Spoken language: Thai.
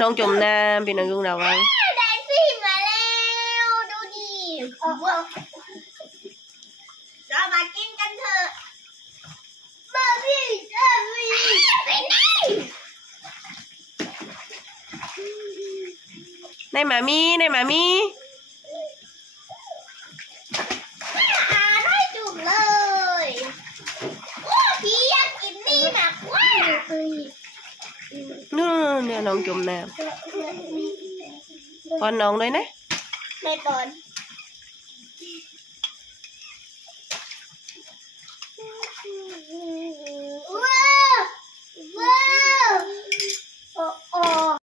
น้องจุ่มน้ำพี่น้องยุงระวังได้ฟิล์มมาแล้วดูดิเรามากินกันเถอะมาพี่ไปไหนในหมามีในหมามีได้จุ่มเลยพี่อยากกินนี่มากกว่านู่นเนี่ยน้องจุ่มน้ำป้อนน้องเลยนะไม่ป้อน